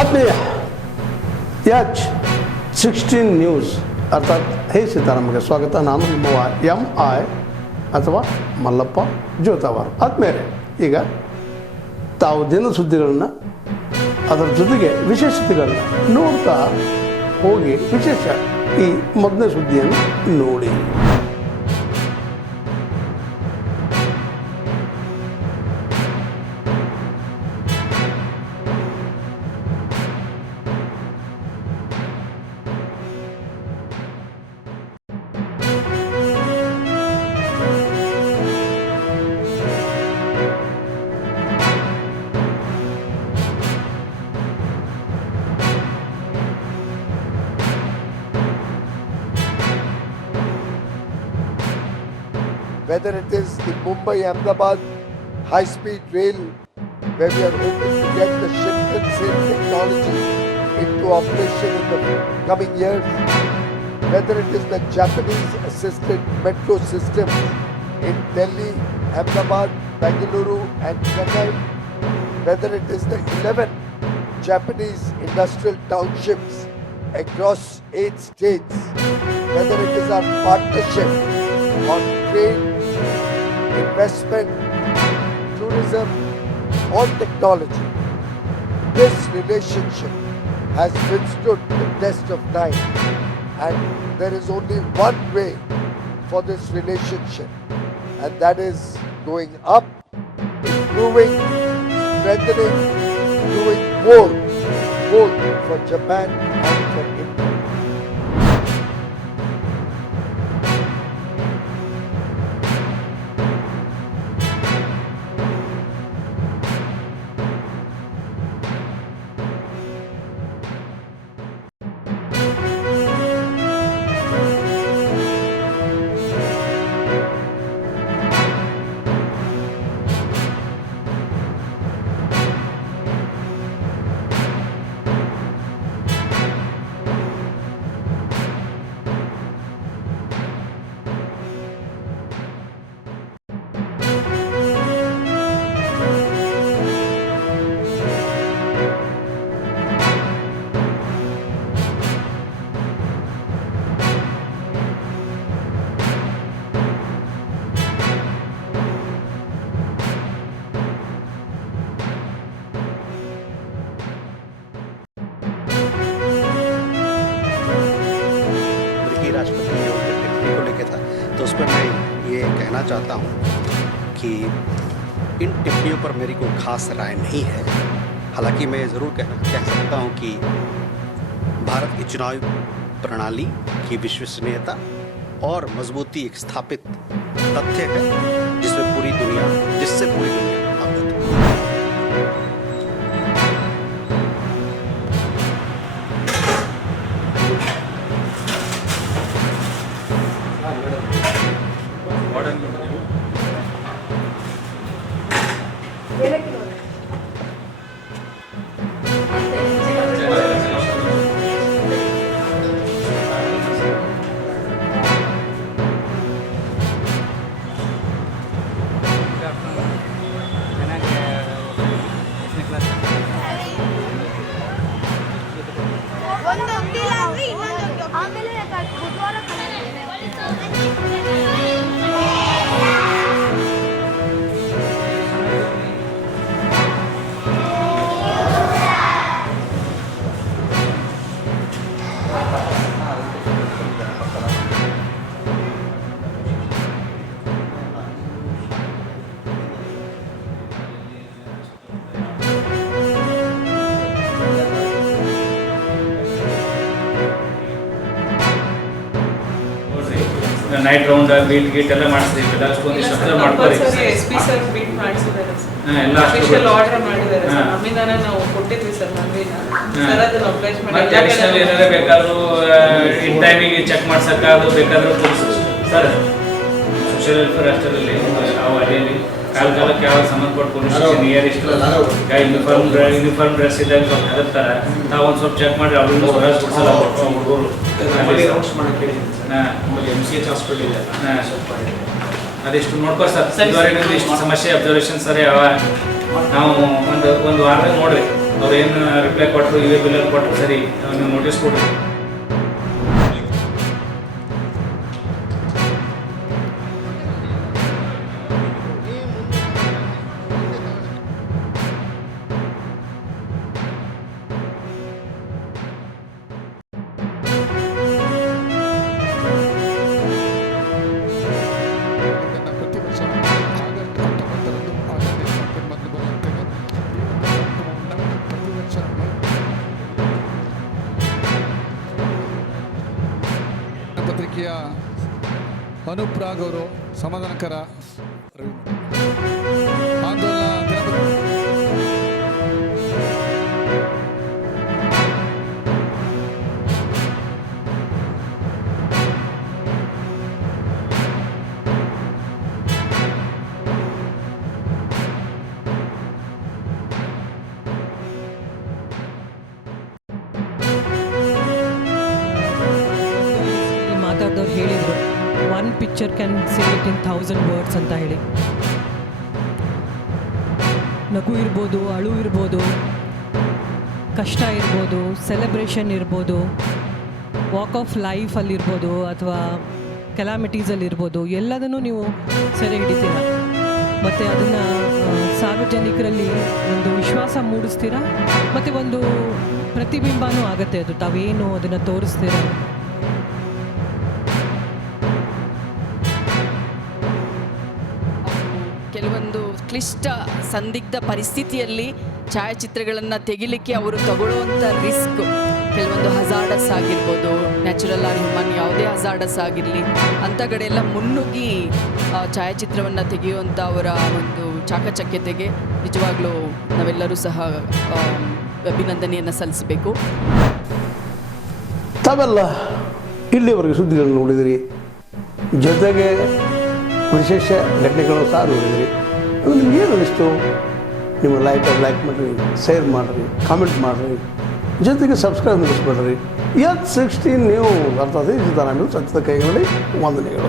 ಆತ್ಮೀಯ H16 news ಅರ್ಥಾತ್ ಹೇ ಸೀತಾರಾಮಗೆ ಸ್ವಾಗತ. ನಾನು ನಿಮ್ಮವ MI ಅಥವಾ ಮಲ್ಲಪ್ಪ ಜೋತಾವರ್. ಆದ್ಮೇಲೆ ಈಗ ತಾವು ದಿನ ಸುದ್ದಿಗಳನ್ನ ಅದರ ಜೊತೆಗೆ ವಿಶೇಷತೆಗಳನ್ನ ನೋಡ್ತಾ ಹೋಗಿ ವಿಶೇಷ ಈ ಮೊದಲನೇ ಸುದ್ದಿಯನ್ನು ನೋಡಿ. Whether it is the Mumbai-Ahmedabad high-speed rail, where we are hoping to get the Shinkansen technology into operation in the coming years, whether it is the Japanese-assisted metro systems in Delhi, Ahmedabad, Bengaluru and Chennai, whether it is the 11 Japanese industrial townships across 8 states, whether it is our partnership on trade, investment, tourism or technology. This relationship has withstood the test of time, and there is only one way for this relationship, and that is going up, improving, strengthening, doing more, both for Japan and for India. राष्ट्रपति ने उनके टिप्पणी को लेकर था, तो उस पर मैं ये कहना चाहता हूँ कि इन टिप्पणियों पर मेरी कोई खास राय नहीं है. हालांकि मैं ज़रूर कह सकता हूँ कि भारत की चुनावी प्रणाली की विश्वसनीयता और मजबूती एक स्थापित तथ्य है जिससे पूरी दुनिया अवगत है. ನೈಟ್ ರೌಂಡ್ ಬೀಟ್ ಎಲ್ಲ ಮಾಡಿಸ್ತೀವಿ. ಒಂದಿಷ್ಟು ಅಬ್ಸರ್ವ್ ಮಾಡ್ಕೊಳ್ಳಿ. SP ಸರ್ ಬೀಟ್ ಮಾಡಿಸಿದ್ದಾರೆ ಸರ್. ಎಲ್ಲ ಅಫಿಷಿಯಲ್ ಆರ್ಡರ್ ಮಾಡಿದ್ದಾರೆ ಸರ್. ನಮ್ಮಿಂದಾನೆ ನಾವು ಕೊಟ್ಟಿದ್ವಿ ಸರ್ ಮನವಿನ. ಸರ್ ಅದನ್ನ ಅಪ್ಲೈ ಮಾಡಿ. ಮತ್ತೆ ಅಡಿಷನಲ್ ಏನಾದ್ರೆ ಬೇಕಾದ್ರೂ ಇನ್ ಟೈಮಿಗೆ ಚೆಕ್ ಮಾಡ್ಸಕ್ಕಾದ್ರು ಬೇಕಾದ್ರೂ ಸರ್ ಸೋಷಿಯಲ್ ವೆಲ್ಫೇರ್ ಅಷ್ಟರಲ್ಲಿ ನಾವು ಅಡಿಯಲ್ಲಿ ಕಾಲಕ್ಕೆ ಯಾವಾಗ ಸಂಬಂಧಪಟ್ಟ police station near uniform dress ಇದ್ದಾಗ ಸ್ವಲ್ಪ ಹೆದರ್ತಾರೆ. ನಾವು ಒಂದು ಸ್ವಲ್ಪ ಚೆಕ್ ಮಾಡಿ ಅವ್ರನ್ನ ಹೊರಗೆ ಬಿಡ್ಸಲ್ಲ ಹುಡುಗರು. MCH ಹಾಸ್ಪಿಟಲ್ ಇದೆ. ಅದೆಷ್ಟು ನೋಡ್ಕೋ ಸರ್. ಇದುವರೆಗೂ ಇಷ್ಟು ಸಮಸ್ಯೆ ಅಬ್ಸರ್ವೇಷನ್ ಸರ್ ಯಾವ ನಾವು ಒಂದು ವಾರದಾಗ ನೋಡ್ರಿ ಅವ್ರು ಏನು ರಿಪ್ಲೈ ಕೊಟ್ಟರು ಇವೇ ಬಿಲ್ಲಲ್ಲಿ ಕೊಟ್ಟರು ಸರಿ ನೀವು ನೋಟಿಸ್ ಕೊಡ್ರಿ. ಇದನ್ನು ಪ್ರತಿ ವರ್ಷ ಆಗಸ್ಟ್ 19ರಂದು ಆಚರಿಸಲು ಬಂದು ಬರುತ್ತೇವೆ. ಈ ಒಂದು ಕಾರ್ಯಕ್ರಮವನ್ನು ಪ್ರತಿ ವರ್ಷ ಪತ್ರಿಕೆಯ ಅನೂಪ್ ರಾಗ್ ಅವರು ಸಮಾಧಾನಕರ ಆಂದೋಲನ ಮಾತಾಡಿದವ್ರು ಹೇಳಿದರು, 1 picture can say it in 1000 words ಅಂತ ಹೇಳಿ. ನಗು ಇರ್ಬೋದು, ಅಳು ಇರ್ಬೋದು, ಕಷ್ಟ ಇರ್ಬೋದು, ಸೆಲೆಬ್ರೇಷನ್ ಇರ್ಬೋದು, ವಾಕ್ ಆಫ್ ಲೈಫಲ್ಲಿರ್ಬೋದು ಅಥವಾ ಕೆಲಾಮಿಟೀಸಲ್ಲಿರ್ಬೋದು, ಎಲ್ಲದನ್ನು ನೀವು ಸೆರೆ ಹಿಡಿತೀರ ಮತ್ತು ಅದನ್ನು ಸಾರ್ವಜನಿಕರಲ್ಲಿ ಒಂದು ವಿಶ್ವಾಸ ಮೂಡಿಸ್ತೀರ ಮತ್ತು ಒಂದು ಪ್ರತಿಬಿಂಬನೂ ಆಗುತ್ತೆ. ಅದು ತಾವೇನು ಅದನ್ನು ತೋರಿಸ್ತೀರ. ಕೆಲವೊಂದು ಕ್ಲಿಷ್ಟ ಸಂದಿಗ್ಧ ಪರಿಸ್ಥಿತಿಯಲ್ಲಿ ಛಾಯಾಚಿತ್ರಗಳನ್ನು ತೆಗಿಲಿಕ್ಕೆ ಅವರು ತಗೊಳ್ಳುವಂಥ ರಿಸ್ಕ್, ಕೆಲವೊಂದು ಹಜಾರ್ಡಸ್ ಆಗಿರ್ಬೋದು, ನ್ಯಾಚುರಲ್ ಆರ್ ಹ್ಯೂಮನ್ ಯಾವುದೇ ಹಜಾರ್ಡಸ್ ಆಗಿರಲಿ ಅಂಥ ಕಡೆ ಎಲ್ಲ ಮುನ್ನುಗ್ಗಿ ಛಾಯಾಚಿತ್ರವನ್ನು ತೆಗೆಯುವಂಥ ಅವರ ಒಂದು ಚಾಕಚಕ್ಯತೆಗೆ ನಿಜವಾಗ್ಲೂ ನಾವೆಲ್ಲರೂ ಸಹ ಅಭಿನಂದನೆಯನ್ನು ಸಲ್ಲಿಸಬೇಕು. ತಾವೆಲ್ಲ ಇಲ್ಲಿವರೆಗೆ ಸುದ್ದಿಗಳನ್ನು ನೋಡಿದಿರಿ, ಜೊತೆಗೆ ವಿಶೇಷ ಘಟನೆಗಳು ಸಹ ನೋಡಿದಿರಿ. ಅದು ನಿಮ್ಗೆ ಏನು ಅನ್ನಿಸ್ತು? ನಿಮ್ಮ ಲೈಕ್ ಮಾಡಿರಿ, ಶೇರ್ ಮಾಡಿರಿ, ಕಾಮೆಂಟ್ ಮಾಡಿರಿ, ಜೊತೆಗೆ ಸಬ್ಸ್ಕ್ರೈಬ್ ಮಾಡಿಸ್ಬೇಡ್ರಿ. H16 ನ್ಯೂಸ್ ಅರ್ಥಾತ್ ಸೀತಾರಾಮ್ ಸತ್ಯದ ಕೈಗಳಲ್ಲಿ ವಂದನೆಗಳು.